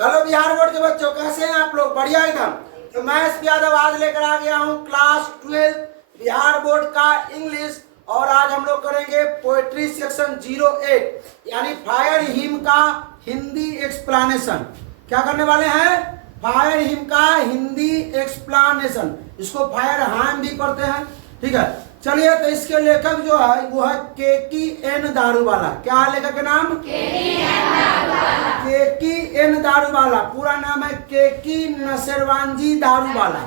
Hello Bihar board के बच्चों, कैसे हैं आप लोग? बढ़िया एकदम। तो मैं एस पी यादव आज लेकर आ गया हूँ क्लास 12 बिहार बोर्ड का इंग्लिश। और आज हम लोग करेंगे पोएट्री सेक्शन 08 यानी फायर हिम का हिंदी एक्सप्लेनेशन। क्या करने वाले हैं? फायर हिम का हिंदी एक्सप्लेनेशन। इसको फायर हाइम भी पढ़ते हैं, ठीक है। चलिए, तो इसके लेखक जो है वो है केकी एन दारूवाला। क्या है लेखक के नाम? केकी एन दारूवाला। पूरा नाम है केकी नसेरवांजी दारूवाला।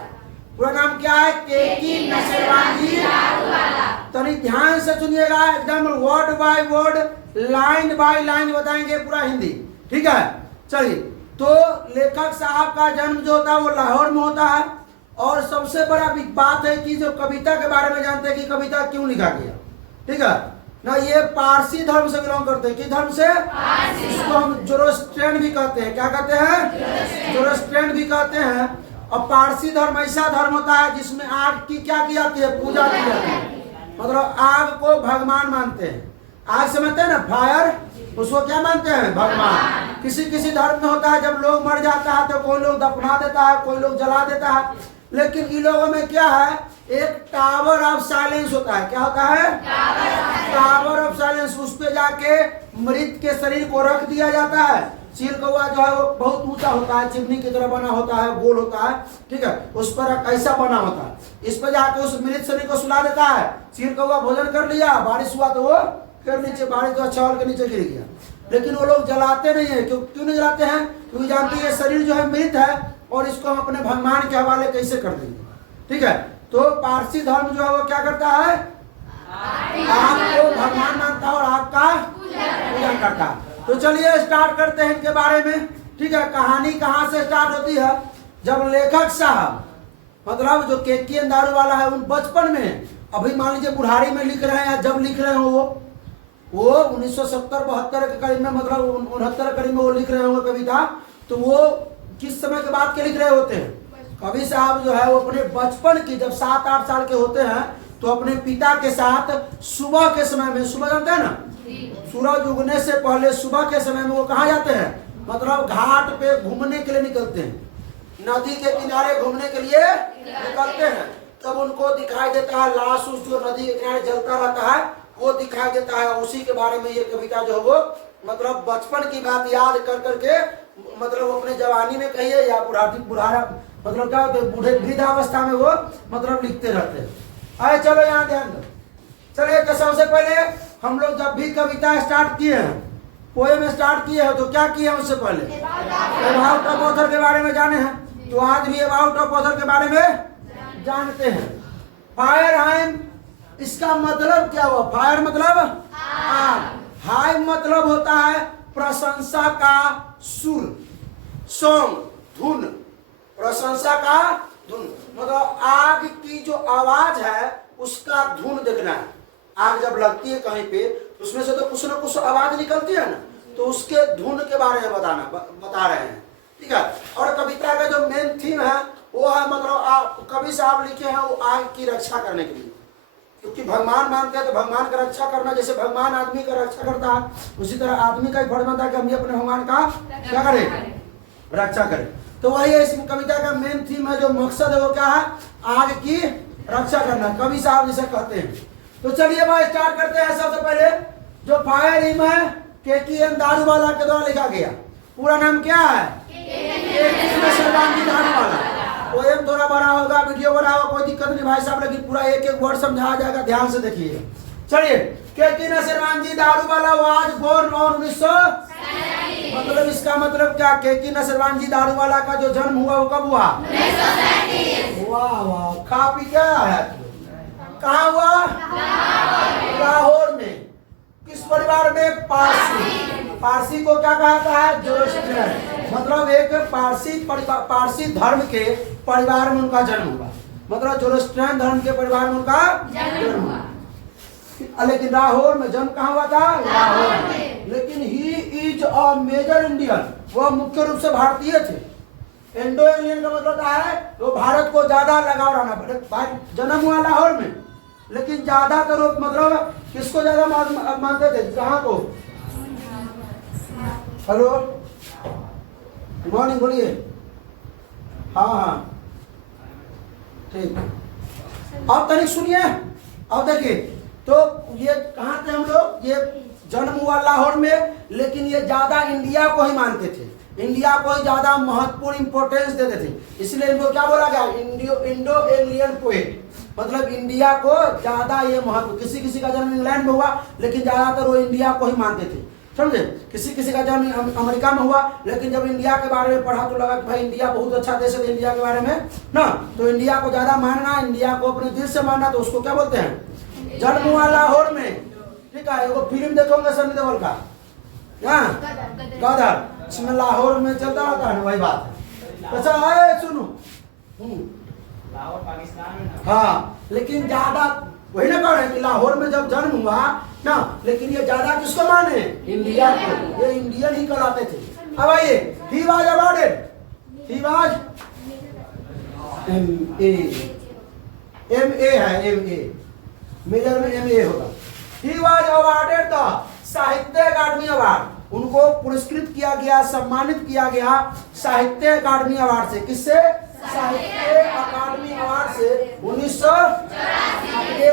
पूरा नाम क्या है? केकी नसेरवांजी दारूवाला। तो ध्यान से सुनिएगा, एकदम word by word, line by line बताएंगे पूरा हिंदी, ठीक है। चलिए, तो लेखक साहब का जन्म जो होता है वो लाहौर में होता है। और सबसे बड़ा बात है कि जो कविता के बारे में जानते हैं कि कविता क्यों लिखा गया, ठीक है ना। ये पारसी धर्म से बिलोंग करते हैं। किस धर्म से? इसको हम जोरोस्ट्रियन भी कहते हैं। क्या कहते हैं? जोरोस्ट्रियन भी कहते हैं। और पारसी धर्म ऐसा धर्म होता है जिसमें आग की क्या की जाती है? पूजा की जाती है। मतलब आग को भगवान मानते हैं। आग समझते हैं ना, फायर, उसको क्या मानते हैं? भगवान। किसी किसी धर्म में होता है जब लोग मर जाता है तो कोई लोग दफना देता है, कोई लोग जला देता है। लेकिन इन लोगों में क्या है? एक टावर ऑफ साइलेंस होता है। क्या होता है? Tower of silence. उस पे जाके मृत के शरीर को रख दिया जाता है। चील कौवा जो है वो बहुत ऊंचा होता है, चिमनी की तरह बना होता है, गोल होता है, ठीक है। उस पर ऐसा बना होता है। इस पर जाके उस मृत शरीर को सुला देता है। चील कौवा भोजन कर लिया, बारिश हुआ तो वो फिर नीचे, बारिश तो चौल के नीचे गिर गया। लेकिन वो लोग जलाते नहीं है। क्यों नहीं जलाते हैं? क्योंकि जानते हैं शरीर जो है मृत है और इसको हम अपने भगवान के हवाले कैसे कर देंगे, ठीक है। तो पारसी धर्म जो है वो क्या करता है? आग को भगवान मानता है और आग का पूजन करता है। तो चलिए स्टार्ट करते हैं इनके बारे में, ठीक है। कहानी कहाँ से स्टार्ट होती है? जब लेखक साहब, मतलब जो केकी एन दारूवाला है, उन बचपन में, अभी मान लीजिए बुढ़ारी में लिख रहे हैं या जब लिख रहे हो वो 1970-72 के करीब में, मतलब 69 करीब में वो लिख रहे होंगे कविता। तो वो किस समय के बाद के लिख रहे होते हैं? कवि साहब जो है वो अपने बचपन की, जब 7-8 साल के होते हैं तो अपने पिता के साथ सुबह के समय में, सुबह जानते हैं ना, सूरज उगने से पहले सुबह के समय में वो कहाँ जाते हैं? मतलब घाट पे घूमने के लिए निकलते हैं, नदी के किनारे घूमने के लिए निकलते हैं। तब उनको दिखाई देता है लाश, उस जो नदी के किनारे जलता रहता है वो दिखाई देता है। उसी के बारे में ये कविता जो है वो, मतलब बचपन की बात याद कर करके, मतलब अपने जवानी में कहिए या बुढ़ारा, मतलब क्या होते बूढ़े वृद्धावस्था में वो मतलब लिखते रहते हैं। आए चलो यहाँ ध्यान दो। चलिए, तो सबसे पहले हम लोग जब भी कविता स्टार्ट किए हैं, पोएम स्टार्ट किए हैं, तो क्या किए हैं? उससे पहले अबाउट ऑफ ऑथर के बारे में जाने हैं। तो आज भी अबाउट ऑफ ऑथर के बारे में जानते हैं। फायर हाइम, इसका मतलब क्या हुआ? फायर मतलब आग, हाइम मतलब होता है प्रशंसा का सुर, सॉन्ग, धुन। प्रशंसा का धुन मतलब आग की जो आवाज है उसका धुन देखना है। आग जब लगती है कहीं पे तो उसमें से तो कुछ ना कुछ आवाज निकलती है ना, तो उसके धुन के बारे में बता रहे हैं, ठीक है। और कविता का जो मेन थीम है वो है, मतलब कवि साहब लिखे हैं वो आग की रक्षा करने के लिए। क्योंकि भगवान मानते हैं तो भगवान का रक्षा करना, जैसे भगवान आदमी का रक्षा करता है, उसी तरह आदमी का ही फर्ज बनता है कि हम भी अपने भगवान का क्या करें? रक्षा करें। तो वही है इस कविता का मेन थीम है, जो मकसद है वो क्या है? आग की रक्षा करना, कवि साहब जिसे कहते हैं। तो चलिए भाई स्टार्ट करते हैं। सबसे पहले जो फायर हिम है केकी एन दारूवाला के द्वारा लिखा गया। पूरा नाम क्या है? केकी नसेरवांजी दारूवाला। पोएम थोड़ा बड़ा होगा, वीडियो बड़ा होगा, कोई दिक्कत नहीं भाई साहब, लेकिन पूरा एक एक वर्ड समझाया जाएगा, ध्यान से देखिए। चलिए, केकी नसेरवांजी दारूवाला वाज बोर्न ऑन 1937। मतलब इसका मतलब क्या? केकी नसेरवांजी दारूवाला का जो जन्म हुआ वो कब हुआ? 1937। वाह वाह, खा पी क्या है? कहाँ हुआ? लाहौर में। किस परिवार में? पारसी। पारसी को क्या कहता है? जोरोस्ट्रियन। मतलब एक पारसी धर्म के परिवार में उनका जन्म हुआ, मतलब जोरोस्ट्रियन धर्म के परिवार में उनका जन्म हुआ। लेकिन लाहौर में जन्म कहाँ हुआ था? लाहौर में। लेकिन he is a major Indian, वह मुख्य रूप से भारतीय थे। इंडो इंडियन का मतलब क्या है? तो भारत को ज्यादा लगाव रहना पड़े। जन्म हुआ लाहौर में, लेकिन ज्यादातर लोग मतलब किसको ज्यादा मानते थे? कहाँ को? हेलो, गुड मॉर्निंग बोलिए। हाँ हाँ ठीक। अब तनिक सुनिए, अब देखिए, तो ये कहाँ थे हम लोग, ये जन्म हुआ लाहौर में, लेकिन ये ज्यादा इंडिया को ही मानते थे, इंडिया को ही ज्यादा महत्वपूर्ण इंपोर्टेंस देते थे, इसलिए इनको क्या बोला गया, इंडो एलियन पोएट, मतलब इंडिया को ज्यादा ये महत्व। किसी किसी का जन्म इंग्लैंड में हुआ, लेकिन ज्यादातर वो इंडिया को ही मानते थे, समझे। किसी किसी का जन्म अमेरिका में हुआ, लेकिन जब इंडिया के बारे में पढ़ा तो लगा कि भाई इंडिया बहुत अच्छा देश है, इंडिया के बारे में ना, तो इंडिया को ज्यादा मानना, इंडिया को अपने दिल से मानना, तो उसको क्या बोलते हैं, जन्म हुआ लाहौर में। ठीक है, वो फिल्म देखोगे सनी देओल का, गदर, इसमें लाहौर में चलता रहता है, वही बात है। अच्छा है, सुनो, लाहौर पाकिस्तान में। हाँ, लेकिन ज्यादा वही ना कह रहे हैं कि लाहौर में जब जन्म हुआ ना, लेकिन ये ज्यादा किसको माने, इंडिया को, ये इंडियन ही कहलाते थे। अब आइए, he was awarded, he was MA है, MA मेजर में MA होगा। ही वाज अवॉर्डेड द साहित्य अकादमी अवार्ड, उनको पुरस्कृत किया गया, सम्मानित किया गया साहित्य अकादमी अवार्ड से। किससे, साहित्य अकादमी अवार्ड से 1984।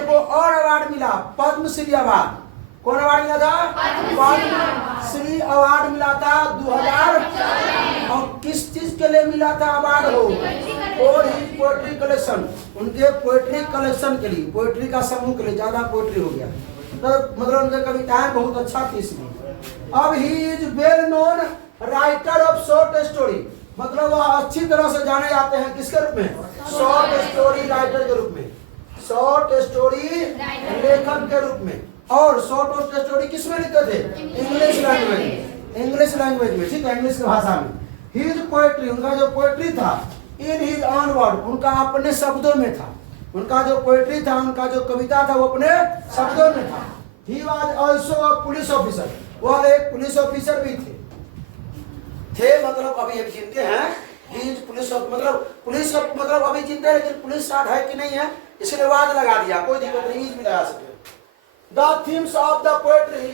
को और अवार्ड मिला, पद्मश्री अवार्ड। कौन अवार्ड मिला था, पद्मश्री अवार्ड मिला था 2000। और किस चीज के लिए मिला था अवार्ड हो, और पोएट्री कलेक्शन, उनके पोएट्री कलेक्शन के लिए, पोएट्री का समूह के लिए, ज्यादा पोएट्री हो गया, तो मतलब उनके कविताएं बहुत अच्छा थी इसमें। अब he is well known writer of short story, मतलब वह अच्छी तरह से जाने जाते हैं किसके रूप में, शॉर्ट स्टोरी राइटर के रूप में, शॉर्ट स्टोरी लेखक के रूप में। और शॉर्ट स्टोरी किस में लिखते थे, इंग्लिश लैंग्वेज में, इंग्लिश लैंग्वेज में, ठीक है, इंग्लिश की भाषा में। हिज पोएट्री, उनका जो पोएट्री था, इन हिज ऑन वर्ड, उनका अपने शब्दों में था, उनका जो पोएट्री था, उनका जो कविता था, वो अपने शब्दों में था। He was also a police officer, वह एक पुलिस ऑफिसर भी थे, मतलब अभी हम जिनते हैं, ही पुलिस, मतलब पुलिस का मतलब अभी जिनते हैं, लेकिन पुलिस स्टार्ट है कि नहीं है, इसलिए वाद लगा दिया, कोई दिक्कत नहीं, भी लगा सकते। The themes of the poetry,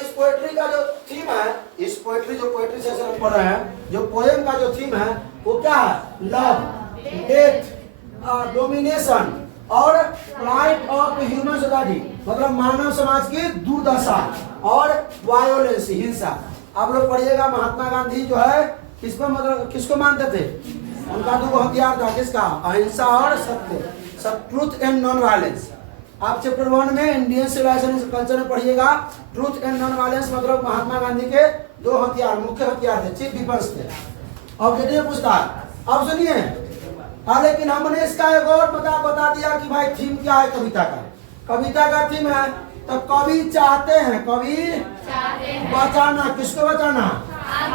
इस पोएट्री का जो थीम है, इस पोएट्री जो पोएट्री सेशन में पढ़ रहे हैं, जो पोएम का जो थीम है वो क्या है, लव, डेथ, डोमिनेशन और फ्लाइट ऑफ ह्यूमन सोसाइटी, मतलब मानव समाज की दुर्दशा और वायोलेंस, हिंसा। आप लोग पढ़िएगा, महात्मा गांधी जो है किसको, मतलब किसको मानते थे, उनका दो हथियार था, किसका, अहिंसा और सत्य, ट्रूथ एंड नॉन वायलेंस। आप चैप्टर 1 में इंडियन सिविलाइजेशन कल्चर में पढ़िएगा, ट्रूथ एंड नॉन वायलेंस, मतलब महात्मा गांधी के दो हथियार, मुख्य हथियार थे, चीफ डिफेंस थे। अब देखिए पुस्तक, अब सुनिए, लेकिन हमने इसका एक और बता दिया कि भाई थीम क्या है कविता का। कविता का थीम है, तो कवि चाहते हैं, कवि बचाना, किसको बचाना,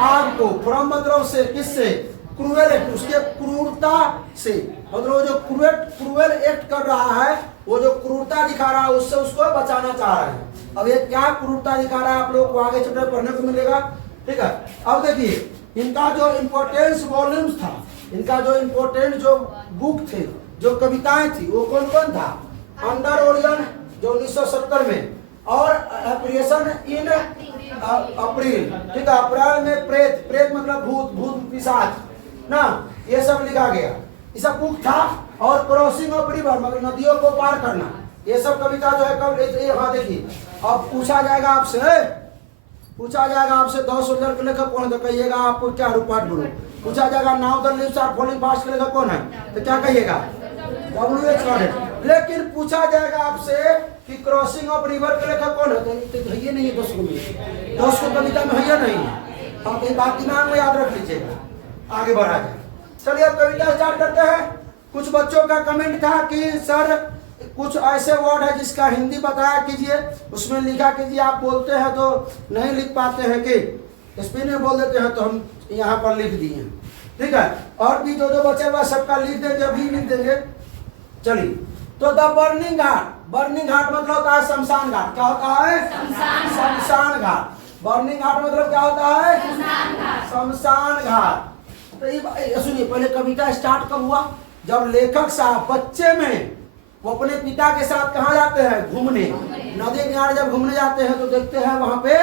आग को, फ्रॉम मतलब से, किससे, क्रूएल एक्ट, उसके क्रूरता से, मतलब जो क्रूएल एक्ट कर रहा है, वो जो क्रूरता दिखा रहा है, उससे उसको बचाना चाह रहे हैं। अब ये क्या क्रूरता दिखा रहा है, आप लोग को आगे चैप्टर पढ़ने को मिलेगा, ठीक है। अब देखिए, इनका जो इम्पोर्टेंस वॉल्यूम्स था, इनका जो इम्पोर्टेंट जो बुक थे, जो कविताएं थी, वो कौन कौन था, अंडर ओरियन जो 1970 में, और एप्रिएशन इन अप्रैल, ठीक है, अप्रैल में प्रेत मतलब भूत पिशाच ना, ये सब लिखा गया, ये सब बुक था। और क्रॉसिंग ऑफ रिवर, मतलब नदियों को पार करना, ये सब कविता जो है कब, हाँ देखिए, अब पूछा जाएगा आपसे 10 सोल्जर के लेखक कौन है, तो कहिएगा आपको क्या रूपाट गुरु। पूछा जाएगा now the leaves are falling fast के लेखक कौन है, तो क्या कहिएगा, W.H. Lawrence। लेकिन पूछा जाएगा आपसे कि क्रॉसिंग ऑफ रिवर के लेखक कौन है, तो है नहीं है 10 को में, 10 को कविता में है नहीं है। आप ये बात दिमाग में याद रख लीजिएगा, आगे बढ़ा जाए। चलिए अब कविता स्टार्ट करते हैं। कुछ बच्चों का कमेंट था कि सर कुछ ऐसे वर्ड है जिसका हिंदी बताया कीजिए, उसमें लिखा कीजिए, आप बोलते हैं तो नहीं लिख पाते हैं कि स्पेन में बोल देते हैं, तो हम यहाँ पर लिख दिए, ठीक है। और भी जो बचे हुआ सबका लिख देंगे, अभी लिख देंगे। चलिए, तो द बर्निंग घाट, बर्निंग घाट मतलब होता है शमशान घाट। क्या होता है, शमशान घाट। बर्निंग घाट मतलब क्या होता है, शमशान घाट। तो ये सुनिए, पहले कविता स्टार्ट कब हुआ, जब लेखक साहब बच्चे में वो अपने पिता के साथ कहाँ जाते हैं, घूमने, नदी किनारे जब घूमने जाते हैं तो देखते हैं वहां पे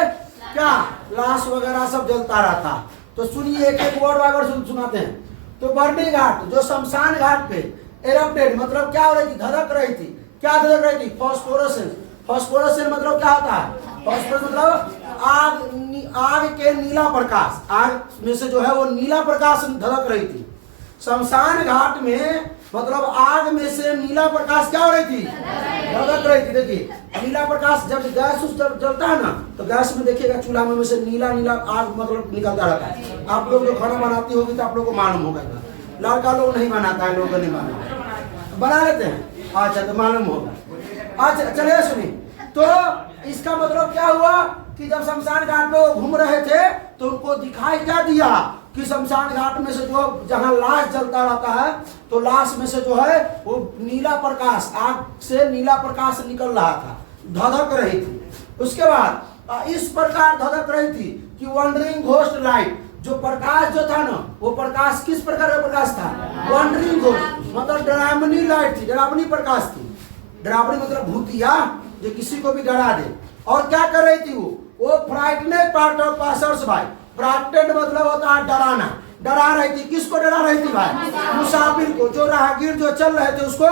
क्या, लाश वगैरह सब जलता रहता। तो सुनिए, एक एक वर्ड वाइज सुनाते हैं। तो बर्निंग घाट, जो शमशान घाट पे एरप्टेड मतलब क्या हो रही थी, धधक रही थी। क्या धधक रही थी? फॉस्फोरेसेंस। फॉस्फोरेसेंस मतलब क्या होता है? फॉस्फोरेंस मतलब आग के नीला प्रकाश, आग में से जो है वो नीला प्रकाश धधक रही थी। शमशान घाट में मतलब आग में से नीला प्रकाश क्या हो रही थी? धधक रही थी। देखिए नीला प्रकाश, जब गैस जब जलता है ना, तो गैस में देखिएगा चूल्हा में से नीला नीला आग मतलब निकलता रहता है। आप लोग जो खाना बनाती होगी तो आप लोग को मालूम होगा। लड़का लोग नहीं बनाता है, लोग नहीं बनाता, बना लेते हैं। अच्छा, तो मालूम होगा। अच्छा चलिए सुनिए, तो इसका मतलब क्या हुआ कि जब शमशान घाट में वो घूम रहे थे तो उनको दिखाई क्या दिया कि शमशान घाट में से जो जहां लाश जलता रहता है, तो लाश में से जो है वो नीला प्रकाश, आग से नीला प्रकाश निकल रहा था, धधक रही थी। उसके बाद इस प्रकार धधक रही थी कि वंडरिंग घोस्ट लाइट, जो प्रकाश जो था ना, वो प्रकाश किस प्रकार का प्रकाश था? वंडरिंग घोस्ट मतलब डरावनी लाइट थी, डरावनी प्रकाश थी। डरावनी मतलब भूतिया, जो किसी को भी डरा दे। और क्या कर रही थी वो frightness part of passers by. Frighted मतलब होता है डराना, डरा रही थी। किसको डरा रही थी भाई? मुसाफिर को, जो राहगीर जो चल रहे थे उसको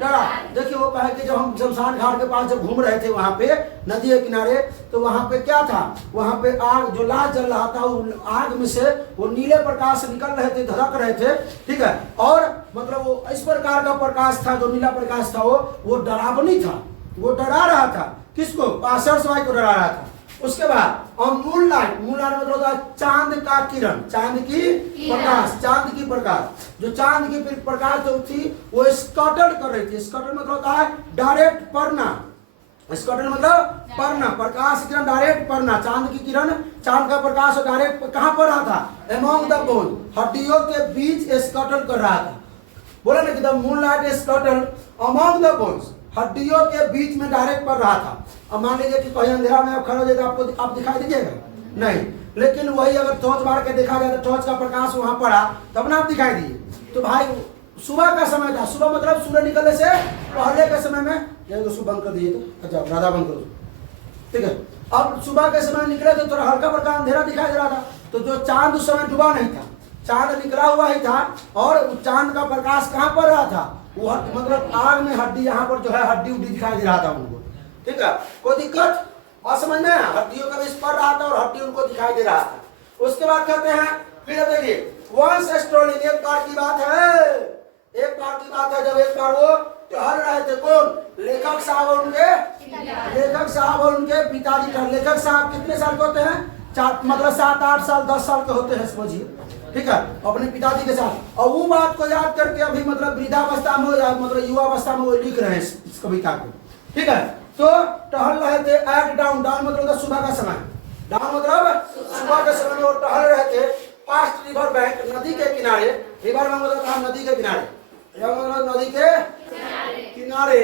डरा। देखिए वो कहे कि जब हम शमशान घाट के पास जब घूम रहे थे वहां पे नदी के किनारे, तो वहां पे क्या था? वहां पे आग, जो लाश जल रहा था, वो आग में से वो नीले प्रकाश निकल रहे थे, धधक रहे थे। ठीक है, और मतलब वो इस प्रकार का प्रकाश था, जो नीला प्रकाश था वो डरावनी था, वो डरा रहा था। किसको? पासर्स बाय को डरा रहा था। उसके बाद और मून लाइट, मून लाइट मतलब होता है चांद का किरण, चांद की प्रकाश, चांद की प्रकाश। जो चांद की प्रकाश जो थी वो स्कैटर कर रही थी। स्कैटर मतलब होता है डायरेक्ट पड़ना, स्कैटर मतलब पड़ना, प्रकाश किरण डायरेक्ट पड़ना। चांद की किरण, चांद का प्रकाश डायरेक्ट कहां पर रहा था? अमॉन्ग द बोन, हड्डियों के बीच स्कैटर कर रहा था। बोला ना कि the moon light scatter among the bones, हड्डियों के बीच में डायरेक्ट पड़ रहा था। अब मान लीजिए कि कहीं अंधेरा में आप खड़े हो जाए तो आपको आप दिखाई दीजिएगा नहीं, लेकिन वही अगर टॉर्च मार के देखा जाए तो टॉर्च का प्रकाश वहां पड़ा तब ना आप दिखाई दिए। तो भाई सुबह का समय था, सुबह मतलब सूर्य निकलने से पहले के समय में, तो सुबह बंद कर दीजिए। तो अच्छा राधा बंद कर दो, ठीक है। अब सुबह के समय निकले तो थोड़ा हल्का फुल्का अंधेरा दिखाई दे रहा था। तो जो चांद उस समय डूबा नहीं था, चांद निकला हुआ ही था, और चांद का प्रकाश कहाँ पर रहा था? वो मतलब आग में हड्डी, यहाँ पर जो है हड्डी उड्डी दिखाई दे रहा था उनको। ठीक है, कोई दिक्कत? और समझ में हड्डियों का भी पड़ रहा था और हड्डी उनको दिखाई दे रहा था। उसके बाद कहते हैं, फिर देखिए वंस स्ट्रोलिंग, एक बार की बात है, एक बार की बात है जब एक बार वो टहल रहे थे। कौन? लेखक साहब और उनके, लेखक साहब और उनके पिताजी का। लेखक साहब कितने साल के होते हैं? मतलब 7, 8 साल 10 साल के होते हैं समझिए। ठीक है, अपने पिताजी के साथ। और वो बात को याद करके अभी मतलब वृद्धावस्था में या मतलब युवावस्था में वो लिख रहे हैं इस कविता को। ठीक है, तो टहल रहे थे। एट डाउन, डाउन मतलब सुबह का समय, डाउन मतलब सुबह के समय में वो टहल रहे थे। पास्ट रिवर बैंक, नदी के किनारे, रिवर में मतलब नदी के किनारे, मतलब नदी के किनारे।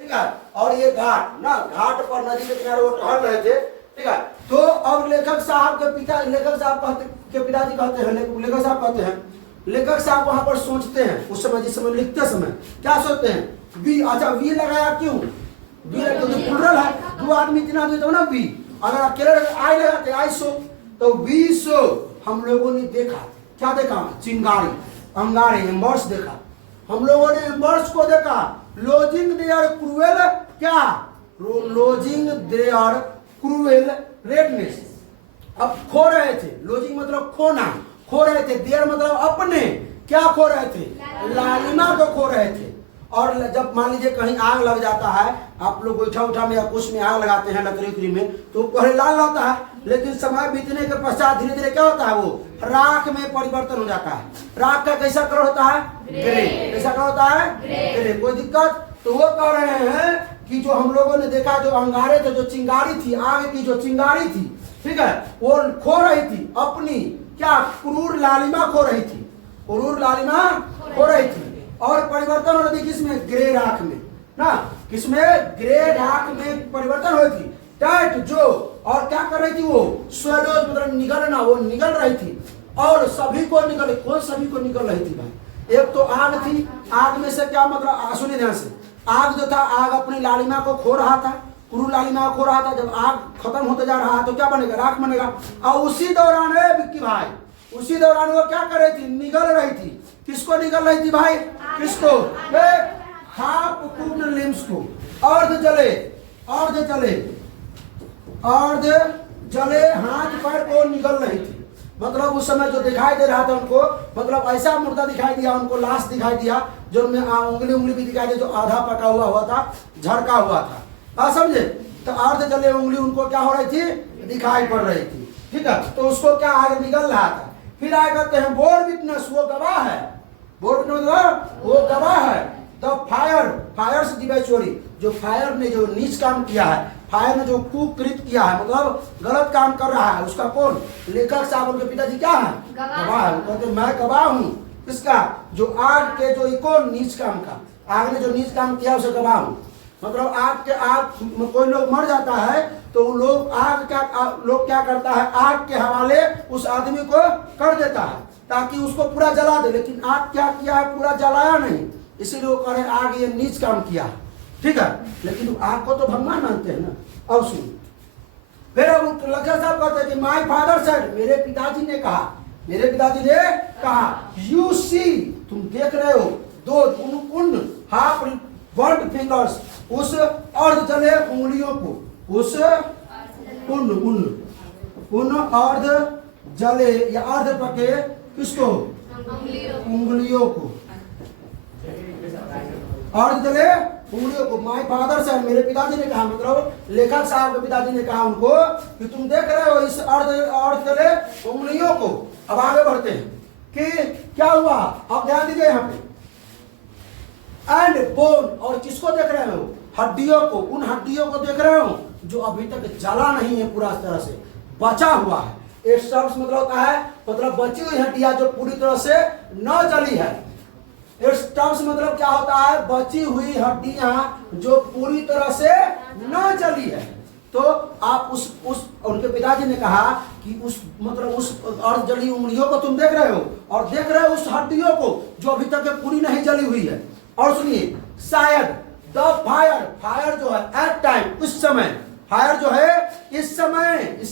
ठीक है, और ये घाट ना, घाट पर नदी के किनारे वो टहल रहे थे। ठीक है, तो अब लेखक साहब के पिता, लेखक साहब के पिताजी कहते हैं, लेखक साहब कहते हैं, लेखक साहब वहां पर सोचते हैं उस समय, जिस समय लिखते समय क्या सोचते हैं? वी, अच्छा वी लगाया क्यों? वी जो प्लुरल है, दो आदमी तीन आदमी तो ना वी, अगर अकेले आई लगाते आई सो, तो वी सो हम लोगों ने देखा। क्या देखा? चिंगारी, अंगारे, एम्बर्स देखा। हम लोगों ने एम्बर्स को देखा। लोजिंग देयर क्रूएल, क्या? लोजिंग देयर क्रूएल रेडनेस, अब खो रहे थे। लोजिंग मतलब खोना, खो रहे थे। देयर मतलब अपने, क्या खो रहे थे? लालिमा को खो रहे थे। और जब मान लीजिए कहीं आग लग जाता है, आप लोग गोईठा उठा में या कुछ में आग लगाते हैं लकड़ी उकड़ी में, तो पहले लाल रहता है, लेकिन समय बीतने के पश्चात धीरे धीरे क्या होता है? वो राख में परिवर्तन हो जाता है। राख का कैसा कलर होता है? ग्रे। कैसा कलर होता है? ग्रे। कोई दिक्कत? तो वो कह रहे हैं कि जो हम लोगों ने देखा, जो अंगारे थे, जो चिंगारी थी, आग की जो चिंगारी थी, ठीक है, वो खो रही थी अपनी, क्या? क्रूर लालिमा खो रही थी, क्रूर लालिमा खो रही थी। और परिवर्तन हो रही थी किसमें? ग्रे राख में ना, किसमें? ग्रे राख में परिवर्तन हुई थी। टाइट जो, और क्या कर रही थी वो? स्वेलोज मतलब निगलना, वो निगल रही थी। और सभी को निगल, कौन सभी को निकल रही थी भाई? एक तो आग थी, आग में से क्या मतलब, सुनिए ध्यान से, आग जो था, आग अपनी लालिमा को खो रहा था, क्रूर लालिमा को खो रहा था। जब आग खत्म होते जा रहा है तो क्या बनेगा? राख बनेगा। और उसी दौरान विक्की भाई, उसी दौरान वो क्या कर रही थी, निगल रही थी। किसको निगल रही थी भाई, किसको, हाफ कुक्ड लिम्स को, अर्ध जले, अर्ध जले, अर्ध जले हाथ पैर को निगल रही थी। मतलब उस समय जो दिखाई दे रहा था उनको, मतलब ऐसा मुर्दा दिखाई दिया उनको, लाश दिखाई दिया जो उनमें उंगली उंगली भी दिखाई दी, जो आधा पका हुआ था, झड़का हुआ था। हाँ समझे, तो अर्ध जले उंगली उनको क्या हो रही थी, दिखाई पड़ रही थी। ठीक है, तो उसको क्या आगे निकल रहा था। फिर आगे कहते हैं बोर्ड विटनेस, वो गवाह है, बोर्ड विटनेस वो गवाह है। द फायर, फायर से डिबेचोरी, जो फायर ने जो नीच काम किया है, फायर ने जो कुकृत किया है, मतलब गलत काम कर रहा है, उसका कौन, लेखक साहब उनके पिताजी क्या है, गवाह है। कहते मैं गवाह हूँ किसका, जो आग के जो कौन नीच काम का, आग ने जो नीच काम किया उसे गवाह हूँ। मतलब आग के, आग कोई लोग मर जाता है तो लोग आग क्या, लोग क्या करता है, आग के हवाले उस आदमी को कर देता है ताकि उसको पूरा जला दे, लेकिन आग क्या किया है, पूरा जलाया नहीं, इसीलिए वो कह रहे आग ये नीच काम किया। ठीक है, लेकिन आग को तो भगवान मानते हैं ना। अब सुन, फिर लखन साहब कहते हैं कि माय फादर सेड, मेरे पिताजी ने कहा, मेरे पिताजी ने कहा, यू सी, तुम देख रहे हो, दो उन हाफ बर्न्ड फिंगर्स, उस अर्ध जले उंगलियों को, उस उन अर्ध जले या अर्ध पके किसको, उंगलियों को, अर्ध जले उंगलियों को। माय फादर से, मेरे पिताजी ने कहा, मतलब लेखक साहब के पिताजी ने कहा उनको कि तुम देख रहे हो इस अर्ध जले उंगलियों को। अब आगे बढ़ते हैं कि क्या हुआ, अब ध्यान दीजिए यहाँ पे, एंड बोन, और किसको देख रहे हो, हड्डियों को, उन हड्डियों को देख रहे हो जो अभी तक जला नहीं है, पूरा तरह से बचा हुआ है। इस शब्द मतलब होता है, मतलब बची हुई हड्डियां जो पूरी तरह से न जली है। इस टर्म्स मतलब क्या होता है, बची हुई हड्डियां जो पूरी तरह से न जली है। तो आप उस उनके पिताजी ने कहा कि उस मतलब उस अर्ध जली उंगलियों को तुम देख रहे हो, और देख रहे हो उस हड्डियों को जो अभी तक पूरी नहीं जली हुई है। और सुनिए, शायद द फायर, फायर जो है एट टाइम, उस समय, फायर जो है इस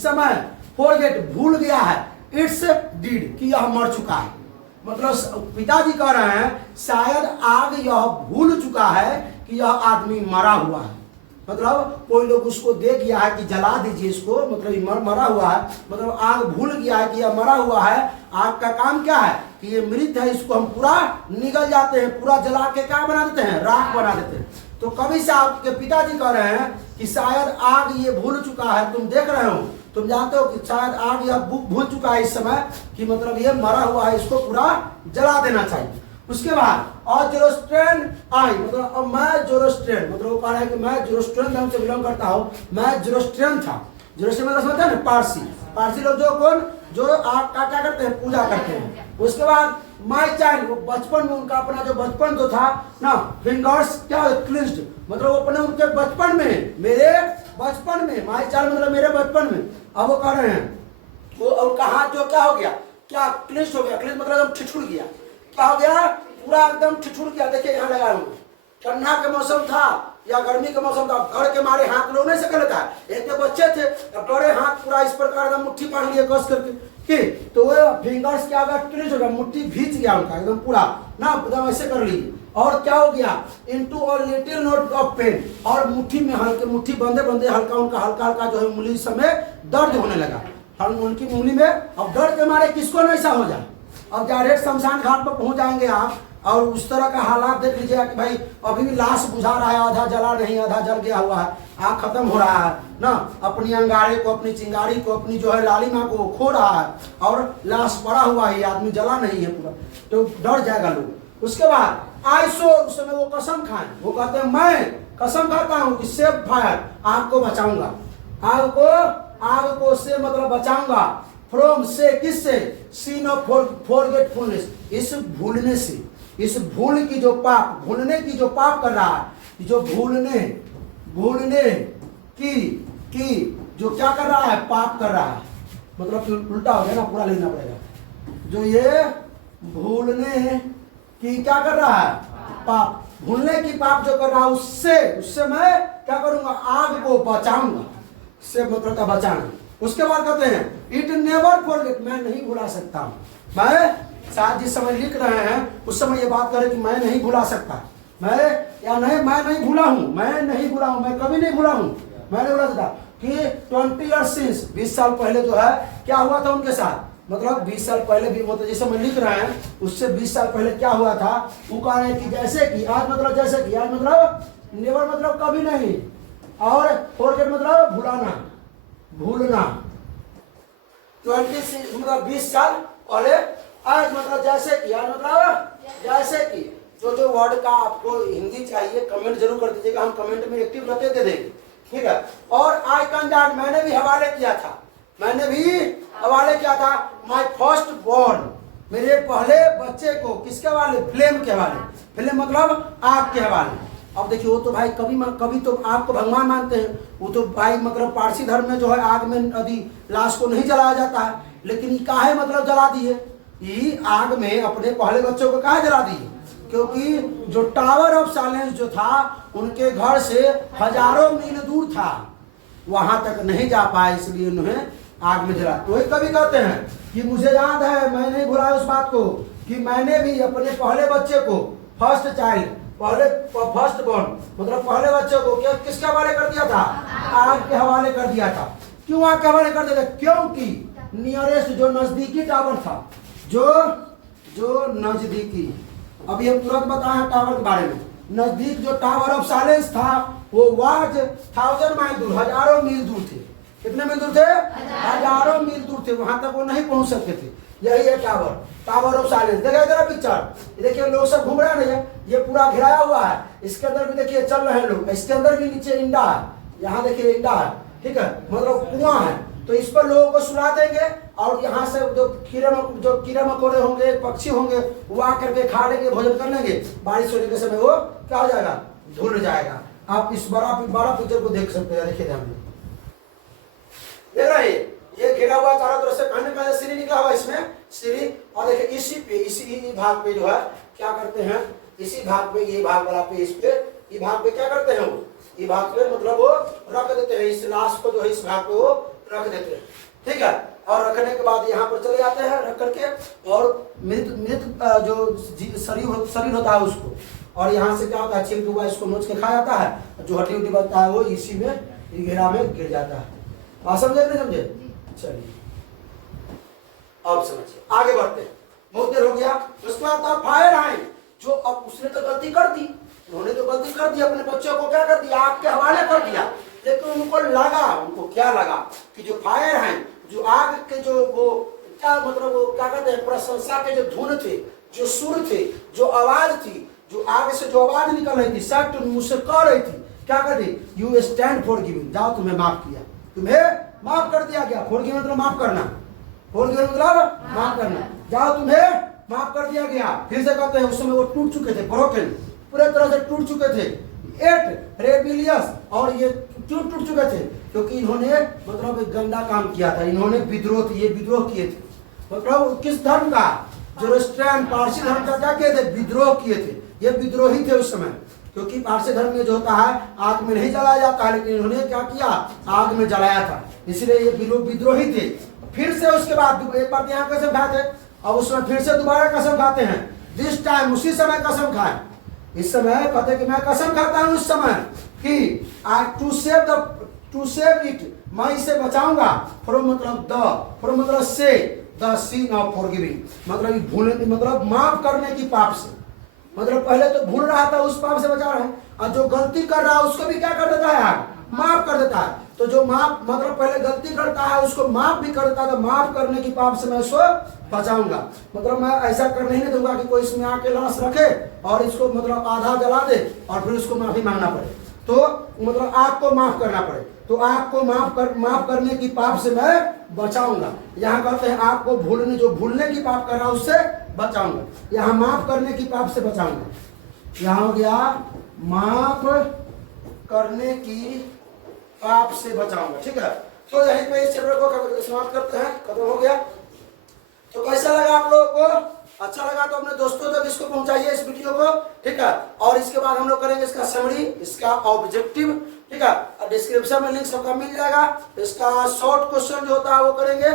समय फॉरगेट, भूल गया है, इट्स डीड, कि यह मर चुका है। मतलब पिताजी कह रहे हैं शायद आग यह भूल चुका है कि यह आदमी मरा हुआ है। मतलब कोई लोग उसको देख गया है कि जला दीजिए इसको, मतलब मरा हुआ है, मतलब आग भूल गया है कि यह मरा हुआ है। आग का काम क्या है कि ये मृत है, इसको हम पूरा निगल जाते हैं, पूरा जला के क्या बना देते हैं, राख बना देते हैं। तो कभी से आपके पिताजी कह रहे हैं कि शायद आग ये भूल चुका है, तुम देख रहे हो, तुम जानते हो कि शायद आग यह भूल चुका है इस समय कि मतलब ये मरा हुआ है, इसको पूरा जला देना चाहिए। उसके बाद और जोरोस्ट्रेन आई, मतलब अब मैं जोरोस्ट्रेन, मतलब वो कह रहा है कि मैं जोरोस्ट्रेन धर्म से बिलोंग करता हूँ, मैं जोरोस्ट्रेन था। जोरोस्ट्रेन मतलब समझते हैं ना, पारसी, पारसी लोग जो कौन, जो आग का क्या करते हैं, पूजा करते हैं। उसके बाद माय चाइल्ड, वो बचपन में उनका अपना जो बचपन तो था ना, फिंगर्स क्या क्लिंच्ड, मतलब वो अपने उनके बचपन में, मेरे बचपन में, माय चाइल्ड मतलब मेरे बचपन में। अब वो कह रहे हैं वो, उनका हाथ जो क्या हो गया, क्या क्लिंच हो गया, क्लिंच मतलब एकदम ठिठुर गया, क्या हो गया, पूरा एकदम ठिठुर गया। देखिए यहाँ लगा हूँ, ठंडा के मौसम था या गर्मी के मौसम था, घर के मारे हाथ लो नहीं सकल था, एक तो बच्चे थे, अब डरे हाथ पूरा इस प्रकार एकदम मुट्ठी बांध लिए कस करके कि, तो वो फिंगर्स क्या होगा, क्लिंच हो गया, मुट्ठी भींच गया उनका एकदम पूरा ना, एकदम ऐसे कर ली। और क्या हो गया, into a little note of pain, और मुट्ठी में हल्के, मुट्ठी बंदे बंदे हल्का उनका हल्का हल्का जो है उंगली समय दर्द होने लगा, उनकी उंगली में। अब डर के मारे किसको नहीं ऐसा हो जाए, अब डायरेक्ट शमशान घाट पर पहुंच जाएंगे आप, और उस तरह का हालात देख लीजिएगा कि भाई अभी भी लाश बुझा रहा है, आधा जला नहीं, आधा जल गया हुआ है, आग खत्म हो रहा है ना, अपनी अंगारे को, अपनी चिंगारी को, अपनी जो है लालिमा को खो रहा है, और लाश पड़ा हुआ है, आदमी जला नहीं है पूरा, तो डर जाएगा लोग। उसके बाद आइसो, उस समय वो कसम खाएं, वो कहते हैं मैं कसम खाता हूं कि सेव फायर, आग को बचाऊंगा, आग को से मतलब बचाऊंगा, फ्रॉम से, किससे, सीन ऑफ फॉरगेटफुलनेस, इस भूलने से, इस भूल की जो पाप, भूलने की जो पाप कर रहा है, जो भूलने की जो क्या कर रहा है, पाप कर रहा है, मतलब उल्टा हो गया ना, पूरा लिखना पड़ेगा, जो ये भूलने की क्या कर रहा है, पाप, भूलने की पाप जो कर रहा है, उससे मैं क्या करूंगा, आग को बचाऊंगा, से मतलब का बचाना। उसके बाद कहते हैं इट नेवर फॉरगेट, मैं नहीं भुला सकता हूँ। मैं शायद जिस समय लिख रहे हैं उस समय ये बात करें कि मैं नहीं भुला सकता, मैं या नहीं, मैं नहीं भूला हूँ, मैं नहीं भूला हूँ, मैं कभी नहीं भूला हूँ, मैं नहीं भूला सकता कि 20 years since 20 साल पहले जो है क्या हुआ था उनके साथ, मतलब 20 साल पहले भी, मतलब जिस समय लिख रहे हैं उससे 20 साल पहले क्या हुआ था, वो कह रहे हैं कि जैसे कि आज, मतलब जैसे कि आज, मतलब नेवर मतलब कभी नहीं, और फॉरगेट मतलब भुलाना, भूलना। 20 मतलब 20 साल पहले, आज मतलब जैसे कि, आज मतलब जैसे कि, जो वर्ड का आपको हिंदी चाहिए कमेंट जरूर कर दीजिएगा, हम कमेंट में एक्टिव रहते दे देंगे, ठीक है। और आई कैन डैट, मैंने भी हवाले किया था, मैंने भी हवाले किया था माय फर्स्ट बॉर्न, मेरे पहले बच्चे को, किसके हवाले, फ्लेम के हवाले, फ्लेम मतलब आग के हवाले। अब देखिए वो तो भाई कभी तो आपको भगवान मानते हैं, वो तो भाई मतलब पारसी धर्म में जो है आग में यदि लाश को नहीं जलाया जाता है, लेकिन ये काहे मतलब जला दिए, ये आग में अपने पहले बच्चों को काहे जला दिए, क्योंकि जो टावर ऑफ साइलेंस जो था उनके घर से हजारों मील दूर था, वहां तक नहीं जा पाए, इसलिए उन्हें आग में जला। तो वही कभी कहते हैं कि मुझे याद है, मैं नहीं भुलाया उस बात को कि मैंने भी अपने पहले बच्चे को, फर्स्ट चाइल्ड, पहले फर्स्ट बॉर्न मतलब पहले बच्चे को क्या किसके हवाले कर दिया था, आग के हवाले कर दिया था। क्यों आग के हवाले कर दिया था, क्योंकि नियरेस्ट जो नजदीकी टावर था, जो नजदीकी, अभी हम तुरंत बताए टावर के बारे में, नजदीक जो टावर ऑफ साइलेंस था वो वाज 1000 माइल दूर, हजारों मील दूर थे। कितने मील दूर थे, हजारों मील दूर थे, वहां तक वो नहीं पहुंच सकते थे। यही है टावर, टावर ऑफ साइलेंस। देखा जरा पिक्चर, देखिए लोग सब घूम रहे हैं ना, ये पूरा घिराया हुआ है, इसके अंदर भी देखिए चल रहे हैं लोग, इसके अंदर भी नीचे इंडा है, यहाँ देखिए इंडा है, ठीक है, मतलब कुआं है, तो इस पर लोगों को सुला देंगे, और यहाँ से जो कीड़े मकोड़े होंगे, पक्षी होंगे, वो आकर के खा लेंगे, भोजन कर लेंगे, बारिश होने के समय वो क्या हो जाएगा, धुल जाएगा। आप इस बड़ा पिक्चर को देख सकते हैं, देखिए ध्यान में, देख रहे हैं ये घिरा हुआ चारों तरफ से, कहने का सीढ़ी निकला हुआ इसमें, सीढ़ी, और देखिए इसी पे, इसी भाग पे जो है क्या करते हैं, इसी भाग पे, ये भाग वाला पे, इस पे, ये भाग पे क्या करते हैं वो, ये भाग पे मतलब वो रख देते हैं, इस लाश को जो है इस भाग पे वो रख देते हैं, ठीक है। और रखने के बाद यहाँ पर चले जाते हैं रख करके, और मृत जो शरीर होता है उसको, और यहाँ से क्या होता है, छिलके हुआ इसको नोच के खाया जाता है, जो हड्डी उड्डी बनता है वो इसी में घेरा में गिर जाता है। आप समझे नहीं समझे, चलिए अब समझिए, आगे बढ़ते हैं, बहुत देर हो गया। उसके बाद फायर आए, जो अब उसने तो गलती कर दी, उन्होंने तो गलती कर दी, अपने बच्चों को क्या कर दिया, आग के हवाले कर दिया, लेकिन उनको लगा, उनको क्या लगा कि जो फायर हैं, जो आग के जो वो क्या मतलब वो क्या कहते हैं, प्रशंसा के जो धुन थे, जो सुर थे, जो आवाज थी, जो आग से जो आवाज निकल रही थी, सब मुझसे कह रही थी, क्या कर दी, यू स्टैंड फॉर गिविंग, जाओ तुम्हें माफ किया, तुम्हें माफ कर दिया गया। फॉर गिविंग मतलब माफ करना, फॉर गिविंग मतलब माफ करना, जाओ तुम्हें माफ कर दिया गया। फिर से कहते हैं उस समय वो टूट चुके थे, ब्रोकन, पूरे तरह से टूट चुके थे, एट रेबिलियस, और ये क्यों टूट चुके थे, क्योंकि इन्होंने मतलब एक गंदा काम किया था, इन्होंने विद्रोह, ये विद्रोह किए थे, मतलब किस धर्म का, ज़ोरोस्ट्रियन पारसी धर्म का क्या किए थे, विद्रोह किए थे, ये विद्रोही थे उस समय, क्योंकि पारसी धर्म में जो होता है आग में नहीं जलाया जाता है, लेकिन इन्होंने क्या किया, आग में जलाया था, इसलिए ये विद्रोही थे। फिर से उसके बाद एक बार यहाँ कसम खाए थे, अब उसमें फिर से दोबारा कसम खाते हैं, दिस टाइम उसी समय कसम खाए, इस समय कहते कि मैं कसम खाता हूँ उस समय कि टू सेव इट, मैं इसे बचाऊंगा, फ्रॉम मतलब से द सीन ऑफ फॉरगिविंग, मतलब भूलने, मतलब माफ करने की पाप से, मतलब पहले तो भूल रहा था उस पाप से बचा रहा है, और जो गलती कर रहा है उसको भी क्या कर देता है, माफ कर देता है। तो जो माफ मतलब पहले गलती करता है उसको माफ भी कर देता है, तो माफ करने की पाप से मैं उसको बचाऊंगा, मतलब मैं ऐसा करने ही नहीं दूंगा कि कोई इसमें आके लाश रखे और इसको मतलब आधा जला दे और फिर उसको माफी मांगना पड़े, तो मतलब आग को माफ करना पड़े, तो आग को माफ करने की पाप से मैं बचाऊंगा। यहाँ कहते हैं आग को भूलने की पाप कर रहा है उससे बचाऊंगा, यहाँ माफ करने की पाप से बचाऊंगा, यहाँ हो गया माफ करने की पाप से बचाऊंगा, ठीक है। तो यहीं पे इस चैप्टर को समाप्त करते हैं, खत्म हो गया। तो कैसा लगा आप लोगों को, अच्छा लगा तो अपने दोस्तों तक इसको पहुंचाइए इस वीडियो को, ठीक है। और इसके बाद हम लोग करेंगे इसका समरी, इसका ऑब्जेक्टिव, ठीक है, डिस्क्रिप्शन में लिंक सबका मिल जाएगा, इसका शॉर्ट क्वेश्चन जो होता है वो करेंगे।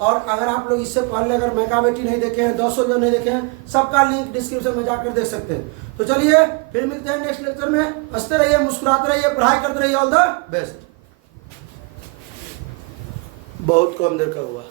और अगर आप लोग इससे पहले अगर मैका बेटी नहीं देखे हैं, 200 जो नहीं देखे हैं, सबका लिंक डिस्क्रिप्शन में जाकर देख सकते हैं। तो चलिए फिर मिलते हैं नेक्स्ट लेक्चर में। हंसते रहिए, मुस्कुराते रहिए, पढ़ाई करते रहिए। All the best. बहुत कम देर का हुआ।